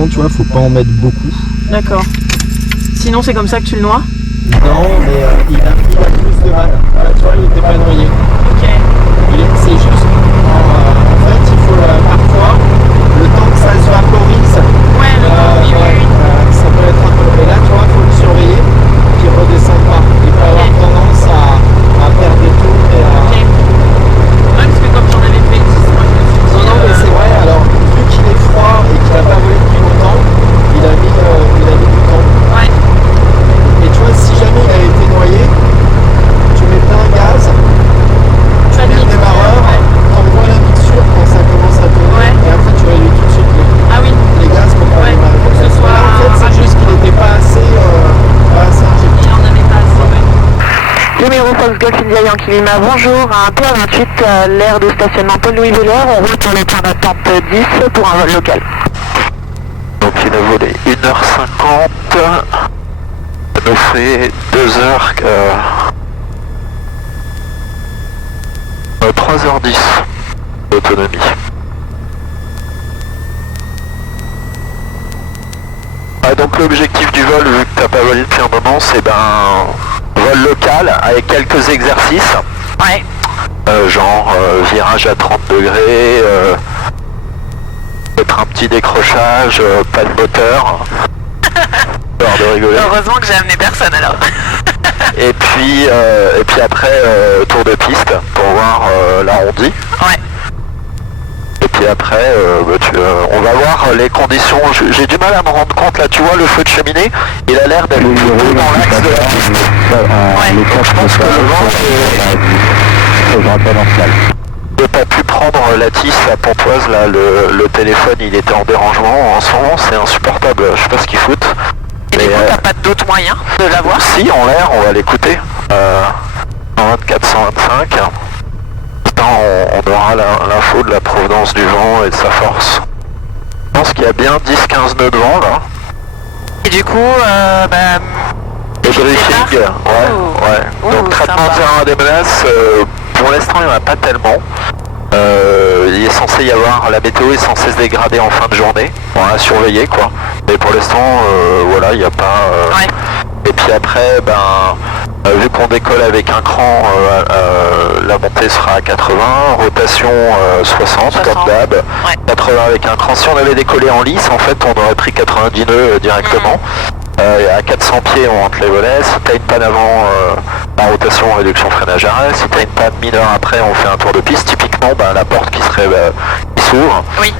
contre, tu vois, faut pas en mettre beaucoup. D'accord. Sinon, c'est comme ça que tu le noies? Non, mais il a plus de vannes. Voilà, tu vois, il était pas noyé. Ok. C'est juste, en fait, il faut parfois, le temps que ça se vaporise, Ouais, le temps, oui, oui, oui. ça peut être un peu... Et là, tu vois, il faut le surveiller, qu'il ne redescende pas. Il peut avoir tendance à perdre des tours et à... Ok. Ouais, parce que comme j'en avais fait 10, moi je me suis dit... Non, mais c'est vrai, alors, vu qu'il est froid et qu'il n'a pas volé depuis longtemps, il a mis du temps. Ouais. Et tu vois, si jamais il a été noyé, tu mets plein gaz, tu mets le démarreur, t'envoies la mixture quand ça commence à tourner, et après tu réduis tout de suite les gaz pour pas démarrer. Pour que ce soit... Là, en fait, c'est juste qu'il n'était pas assez injecté. Il en avait pas assez, ouais. Numéro Fox Golf India Yankee Lima, bonjour, à 1h28, l'aire de stationnement Paul-Louis Vélaire, on roule pour le point d'attente 10 pour un vol local. Donc il a volé 1h50, ça nous fait 2h, 3h10 d'autonomie. Ah, donc l'objectif du vol, vu que t'as pas volé depuis un moment, c'est vol local avec quelques exercices. Ouais. Genre virage à 30 degrés, peut-être un petit décrochage, pas de moteur. Peur de rigoler. Heureusement que j'ai amené personne alors. Et puis après tour de piste pour voir l'arrondi. Ouais. Et puis après on va voir les conditions. J'ai du mal à me rendre compte là, tu vois le feu de cheminée, il a l'air d'être plutôt dans l'axe de la piste. Ouais. Donc je pense que le vent j'ai pas pu prendre la tisse à Pontoise là, le téléphone il était en dérangement en ce moment, c'est insupportable, je sais pas ce qu'ils foutent. Et du coup t'as pas d'autre moyen de l'avoir? Si, en l'air, on va l'écouter. 124, 125. Putain, on aura l'info de la provenance du vent et de sa force. Je pense qu'il y a bien 10-15 nœuds de vent là. Et du coup, Le briefing, ouais. Donc traitement de terrain des menaces, pour l'instant il n'y en a pas tellement. Il est censé y avoir, la météo est censée se dégrader en fin de journée, on va surveiller quoi. Mais pour l'instant, voilà, il n'y a pas... Et puis après, vu qu'on décolle avec un cran, la montée sera à 80, rotation 60 comme d'hab, 80 avec un cran. Si on avait décollé en lice, en fait, on aurait pris 90 nœuds directement. À 400 pieds, on rentre les volets. Si tu as une panne avant, la rotation, réduction, freinage, arrêt. Si tu as une panne mineure après, on fait un tour de piste. Typiquement, la porte qui s'ouvre. Oui.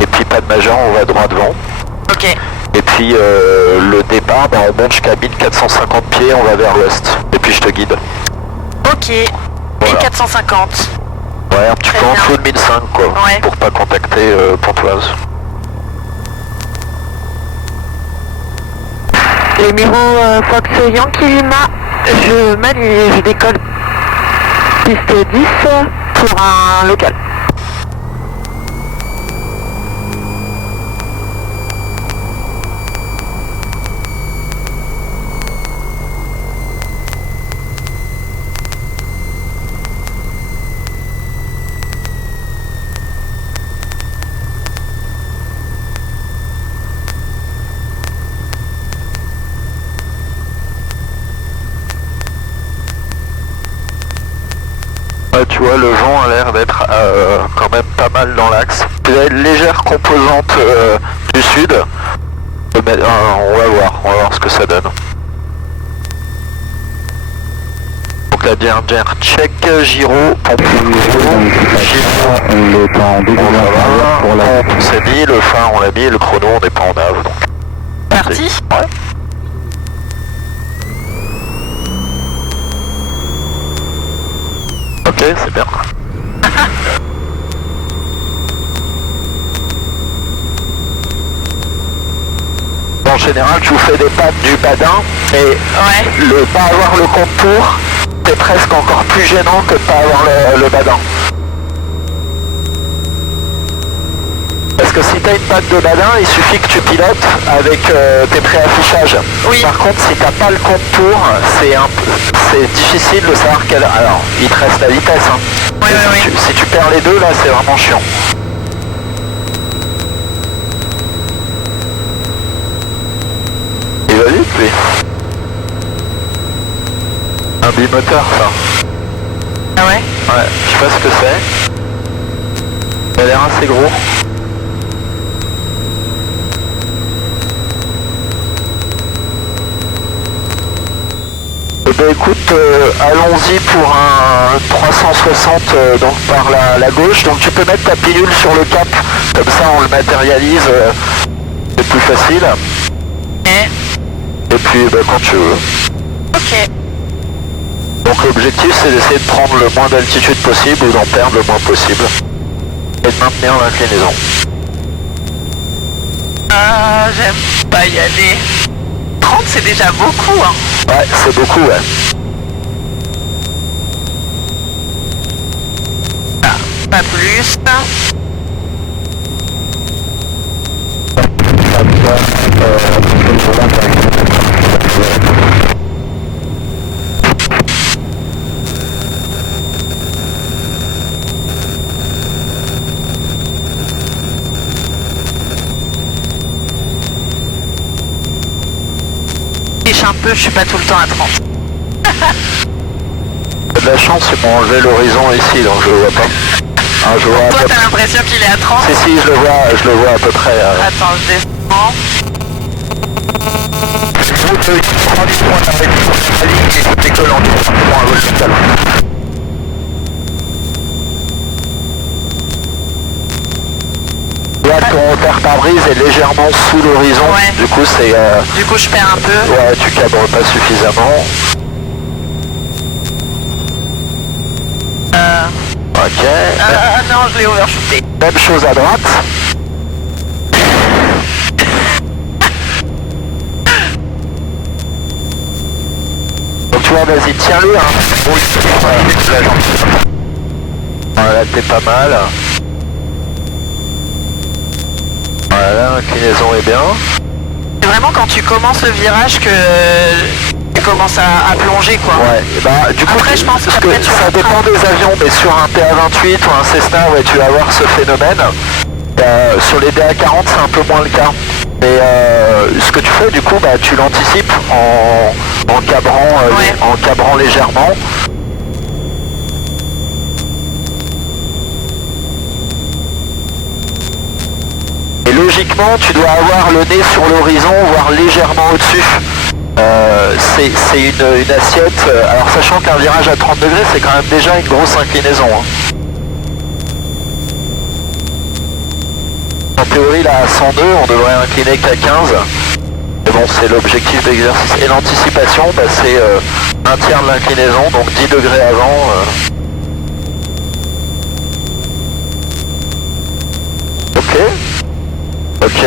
Et puis panne majeure, on va droit devant. Ok. Et puis le départ, on monte jusqu'à 1450 pieds, on va vers l'ouest. Et puis je te guide. Ok. Voilà. 1450. Ouais, un petit peu en dessous de 1005 quoi. Ouais. Pour pas contacter Pontoise. Numéro Fox Yankee Lima, je décolle piste 10 pour un local. Tu vois, le vent a l'air d'être quand même pas mal dans l'axe. Il y a une légère composante du sud. Mais, on va voir ce que ça donne. Donc la dernière check, Giro, pompe On est en début pour la pompe, on s'est mis, le phare on l'a mis, le chrono on n'est pas en av. Donc. Parti? Ouais. Ok, c'est bien. En général, tu vous fais des pattes du badin et le pas avoir le contour, c'est presque encore plus gênant que de pas avoir le badin. Parce que si tu as une patte de badin, il suffit que tu pilotes avec tes préaffichages. Oui. Par contre, si tu n'as pas le contour, c'est difficile de savoir quelle... Alors, il te reste la vitesse. Hein. Oui, Si tu perds les deux, là, c'est vraiment chiant. Un bimoteur ça. Ah ouais? Ouais, je sais pas ce que c'est. Il a l'air assez gros. Eh ben écoute, allons-y pour un 360 donc par la gauche. Donc tu peux mettre ta pilule sur le cap, comme ça on le matérialise, c'est plus facile. Et puis quand tu veux. Ok. Donc l'objectif c'est d'essayer de prendre le moins d'altitude possible ou d'en perdre le moins possible. Et de maintenir l'inclinaison. Ah, j'aime pas y aller. 30 c'est déjà beaucoup hein. Ouais, c'est beaucoup, ouais. Ah, pas plus. Un peu, je suis pas tout le temps à 30. T'as de la chance, ils m'ont enlevé l'horizon ici, donc je le vois pas. Ah, je vois toi, t'as l'impression qu'il est à 30? Si, je le vois à peu près. Attends, je descends. Là, ton pare-brise est légèrement sous l'horizon, ouais. Du coup c'est... Du coup je perds un peu. Ouais, tu cadres pas suffisamment. Ok. Ah non, je l'ai overshooté. Même chose à droite. Donc tu vois, vas-y, tiens-le, hein. Oui, voilà, t'es pas mal. Voilà, l'inclinaison est bien. C'est vraiment quand tu commences le virage que tu commences à plonger quoi. Ouais, bah du coup, après, je pense que ça dépend des avions, mais sur un PA28 ou un Cessna, ouais, tu vas avoir ce phénomène. Sur les DA40, c'est un peu moins le cas. Mais ce que tu fais, du coup, bah, tu l'anticipes en cabrant légèrement. Et logiquement, tu dois avoir le nez sur l'horizon, voire légèrement au-dessus. C'est une assiette, alors sachant qu'un virage à 30 degrés, c'est quand même déjà une grosse inclinaison. Hein. En théorie, là, à 102, on devrait incliner qu'à 15. Mais bon, c'est l'objectif d'exercice. Et l'anticipation, bah, c'est un tiers de l'inclinaison, donc 10 degrés avant.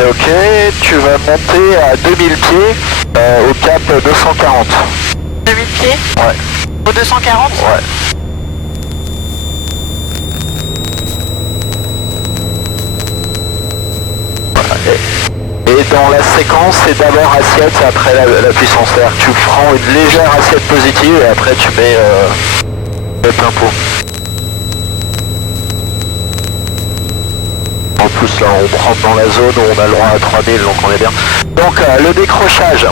Ok, tu vas monter à 2000 pieds au cap 240. 2000 pieds? Ouais. Au 240? Ouais. Et dans la séquence, c'est d'abord assiette et après la puissance. C'est-à-dire que tu prends une légère assiette positive et après tu mets le plein pot. En plus là on rentre dans la zone où on a le droit à 3000, donc on est bien. Donc le décrochage,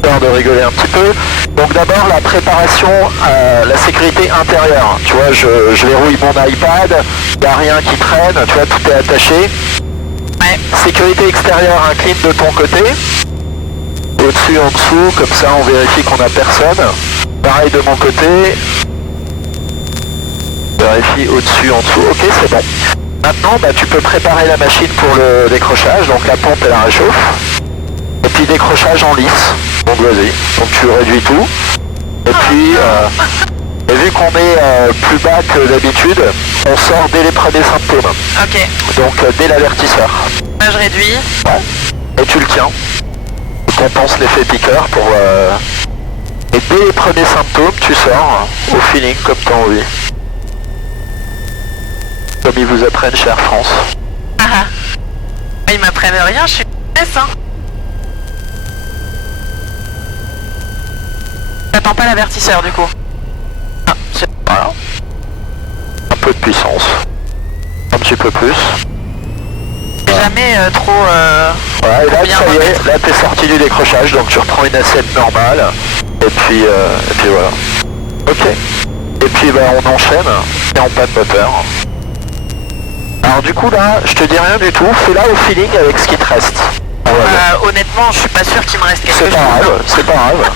peur de rigoler un petit peu. Donc d'abord la préparation, la sécurité intérieure. Tu vois, je verrouille mon iPad, il n'y a rien qui traîne, tu vois, tout est attaché. Ouais. Sécurité extérieure, incline de ton côté. Au-dessus, en dessous, comme ça on vérifie qu'on n'a personne. Pareil de mon côté. Vérifie au-dessus, en dessous. Ok, c'est bon. Maintenant, bah, tu peux préparer la machine pour le décrochage, donc la pompe et la réchauffe. Et puis décrochage en lisse, donc vas-y. Donc tu réduis tout. Et puis, et vu qu'on est plus bas que d'habitude, on sort dès les premiers symptômes. Ok. Donc dès l'avertisseur. Là je réduis. Ouais. Et tu le tiens. Tu compenses l'effet piqueur pour... Et dès les premiers symptômes, tu sors au feeling comme tu as envie. Comme ils vous apprennent chez Air France. Ah. Ils m'apprennent rien, je suis hein. J'attends pas l'avertisseur du coup. Ah, voilà. Un peu de puissance. Un petit peu plus. Jamais trop... Voilà, et là, ça y est, là t'es sorti du décrochage, donc tu reprends une assiette normale. puis voilà. Ok. Et puis bah on enchaîne, et en panne moteur. Alors du coup là, je te dis rien du tout, fais-la au feeling avec ce qui te reste. Honnêtement, je suis pas sûr qu'il me reste quelque chose. C'est pas grave.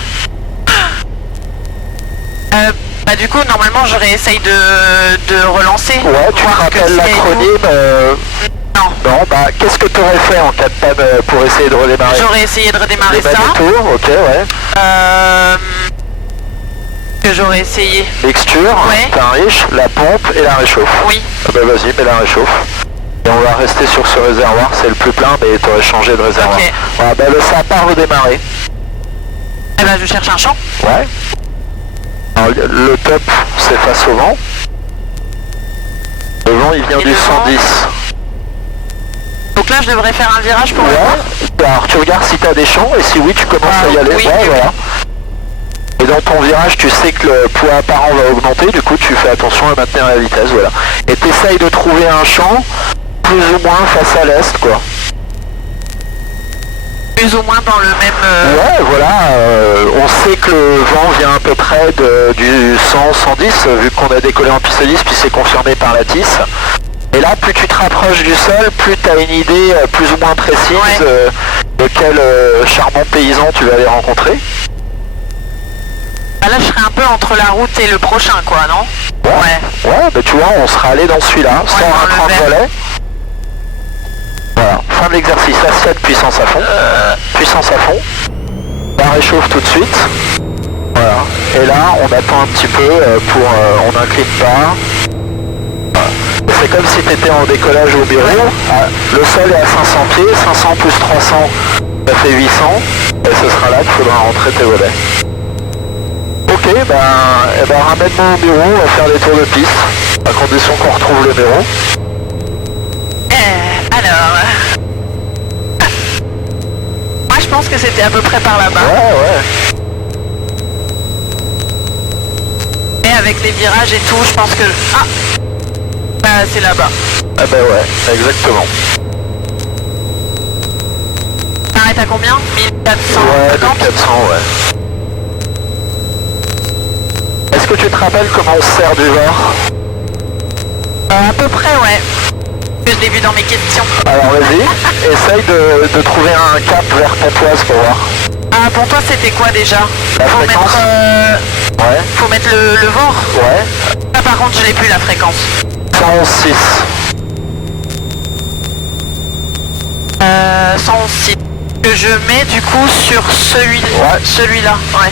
Bah du coup, normalement, j'aurais essayé de relancer. Ouais, tu te rappelles l'acronyme Non, bah qu'est-ce que tu aurais fait en cas de panne pour essayer de redémarrer? J'aurais essayé de redémarrer ça. Tour, ok, ouais. Que j'aurais essayé. Mixture, ouais. T'as un riche, la pompe et la réchauffe. Oui. Ah bah vas-y, mets la réchauffe. Et on va rester sur ce réservoir, c'est le plus plein, mais t'aurais changé de réservoir. Ok. Voilà, bah ça n'a pas redémarré. Eh bah je cherche un champ. Ouais. Alors, le top, c'est face au vent. Le vent, il vient du 110. Donc là, je devrais faire un virage pour ouais. Alors tu regardes si t'as des champs, et si oui, tu commences à y aller. Oui, ouais, voilà. Et dans ton virage, tu sais que le poids apparent va augmenter, du coup tu fais attention à maintenir la vitesse, voilà. Et t'essayes de trouver un champ, plus ou moins face à l'est, quoi. Plus ou moins dans le même... Ouais, voilà, on sait que le vent vient à peu près du 100-110, vu qu'on a décollé en piste 10, puis c'est confirmé par la TIS. Et là, plus tu te rapproches du sol, plus tu as une idée plus ou moins précise de quel charmant paysan tu vas aller rencontrer. Là, je serais un peu entre la route et le prochain, quoi, non? Ouais, bah tu vois, on sera allé dans celui-là, sans un cran de volet. Voilà, fin de l'exercice, assiette, puissance à fond. Puissance à fond. La réchauffe tout de suite. Voilà. Et là, on attend un petit peu pour... on incline pas. Voilà. C'est comme si tu étais en décollage au bureau. Ah, le sol est à 500 pieds, 500 plus 300, ça fait 800. Et ce sera là qu'il faudra rentrer tes volets. Ok, ben ramène-moi au bureau, on va faire des tours de piste, à condition qu'on retrouve le bureau. Alors... Moi je pense que c'était à peu près par là-bas. Ouais. Et avec les virages et tout, je pense que... Ah bah c'est là-bas. Ah bah ouais, exactement. T'arrêtes à combien? 1400? Ouais, 1400, ouais. Est-ce que tu te rappelles comment on se sert du VOR? À peu près, ouais. Je l'ai vu dans mes questions. Alors vas-y, essaye de trouver un cap vers Pontoise pour voir. Ah, pour toi c'était quoi déjà? La faut fréquence. mettre, Ouais. faut mettre le VOR. Ouais. Ah, par contre, je l'ai plus la fréquence. 111.6. 106. Que je mets du coup sur celui-là. Ouais.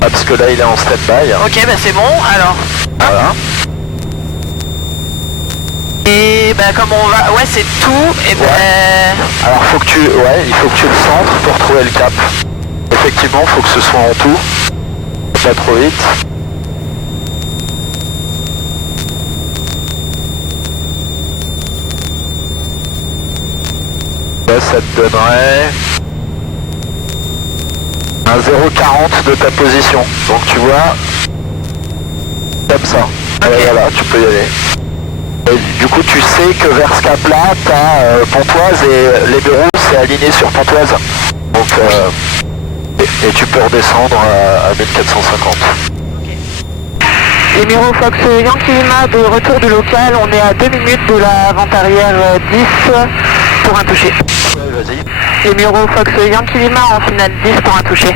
Ah, parce que là il est en stand-by. Ok, bah c'est bon, alors. Voilà. Et bah comme on va... Ouais, c'est tout, et ben... Alors faut que tu... Ouais, il faut que tu le centres pour trouver le cap. Effectivement, faut que ce soit en tout. Pas trop vite. Là, ça te donnerait... un 0,40 de ta position. Donc tu vois... Comme ça. Okay. Et voilà, tu peux y aller. Et du coup, tu sais que vers ce cap-là, tu as Pontoise et les bureaux, c'est aligné sur Pontoise. Donc, et tu peux redescendre à 1450. Numéro Fox Yankee Lima de retour du local, on est à 2 minutes de la vente arrière 10 pour un touché. Ouais, vas-y. Numéro Fox Yankee Lima en finale 10 pour un touché.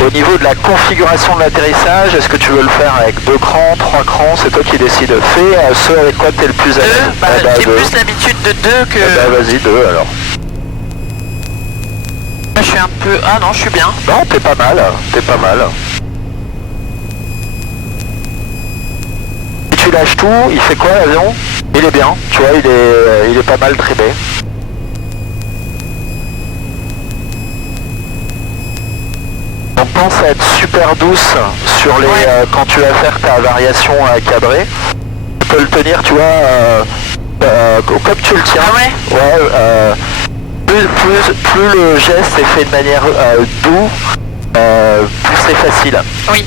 Au niveau de la configuration de l'atterrissage, est-ce que tu veux le faire avec 2 crans, 3 crans? C'est toi qui décides. Fais ce avec quoi tu es le plus à l'aise. J'ai plus l'habitude de 2 que... Vas-y, 2 alors. Je suis un peu... Ah non, je suis bien. Non, t'es pas mal, t'es pas mal. Si tu lâches tout, il fait quoi l'avion? Il est bien, tu vois, il est pas mal trimé. Donc pense à être super douce sur les quand tu vas faire ta variation à cadrer. Tu peux le tenir, tu vois, comme tu le tiens. Ah ouais. Plus le geste est fait de manière doux, plus c'est facile. Oui.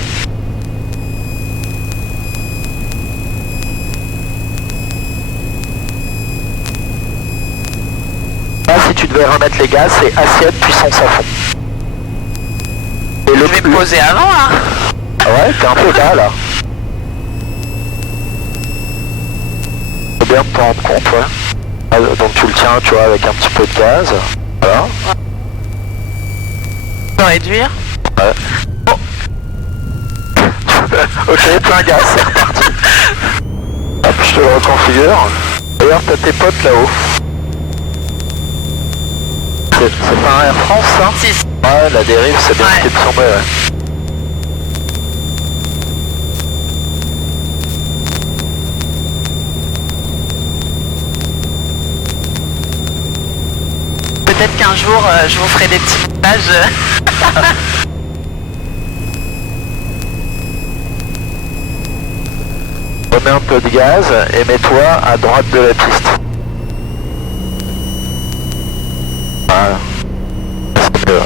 Là, si tu devais remettre les gaz, c'est assiette, puissance à fond. Et Je vais me poser avant là. Ouais, t'es un peu bas là. Faut bien te rendre compte, ouais. Ah, donc tu le tiens, tu vois, avec un petit peu de gaz. Voilà. On va réduire. Ouais. Oh. Ok, plein gaz, c'est reparti. Hop, je te le reconfigure. D'ailleurs, t'as tes potes là-haut. C'est pas un Air France, ça? Si. Ouais, la dérive, c'est bien ce qui te semblait, ouais. Peut-être qu'un jour, je vous ferai des petits montages. Remets un peu de gaz et mets-toi à droite de la piste. Voilà. C'est mieux, ouais.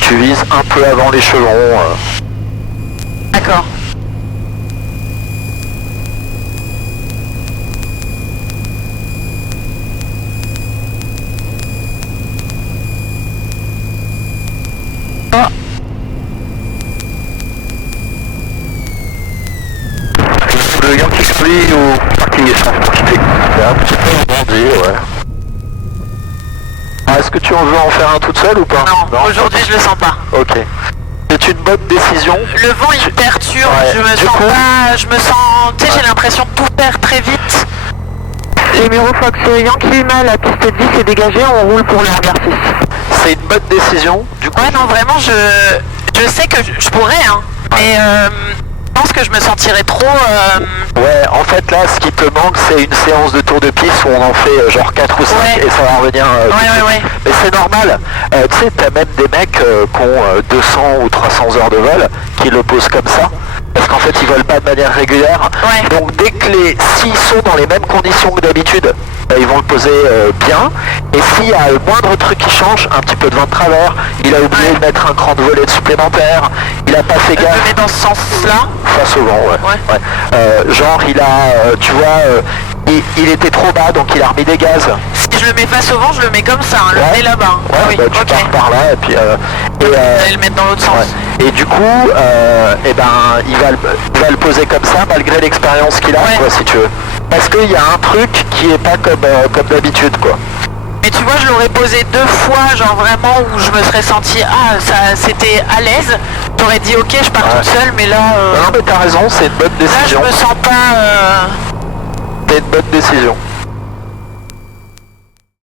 Tu vises un peu avant les chevrons. D'accord. Le gars qui se plie ou qui est sans quantité. C'est un petit peu bondi, ouais. Ah, est-ce que tu en veux en faire un toute seule ou pas? Non, aujourd'hui je le sens pas. Ok. C'est une bonne décision. Le vent il perturbe, Ouais. je me sens pas, je me sens, tu sais, j'ai l'impression de tout perdre très vite. Numéro Fox Yankee Lima, la piste 10 est dégagée, on roule pour le hangar 6. C'est une bonne décision, du coup. Ouais, non, vraiment, je sais que je pourrais, hein, mais je pense que je me sentirais trop... Ouais, en fait là, ce qui te manque, c'est une séance de tour de piste où on en fait genre 4 ou 5 Ouais. et ça va revenir. Ouais. Mais c'est normal. Tu sais, t'as même des mecs qui ont 200 ou 300 heures de vol qui le posent comme ça. Parce qu'en fait, ils volent pas de manière régulière. Ouais. Donc dès que s'ils sont dans les mêmes conditions que d'habitude, ils vont le poser bien. Et s'il y a le moindre truc qui change, un petit peu de vent de travers, il a oublié de mettre un cran de volet supplémentaire, il a pas fait Je me gaffe. mets dans ce sens-là. Face au vent, ouais. Genre il a, tu vois, il était trop bas donc il a remis des gaz. Si je le mets face au vent, je le mets comme ça, hein, le Ouais. nez là-bas. Ouais, Oui, bah, tu ok. pars par là et puis... J'allais le mettre dans l'autre sens. ouais. Et du coup, eh ben, il va le poser comme ça malgré l'expérience qu'il a, Ouais. quoi, si tu veux. Parce qu'il y a un truc qui est pas comme d'habitude, quoi. Mais tu vois, je l'aurais posé 2 fois, genre vraiment où je me serais senti, ça c'était à l'aise. J'aurais dit ok, je pars toute seule, mais là... Non mais t'as raison, c'est une bonne là, je décision. me sens pas... C'est une bonne décision.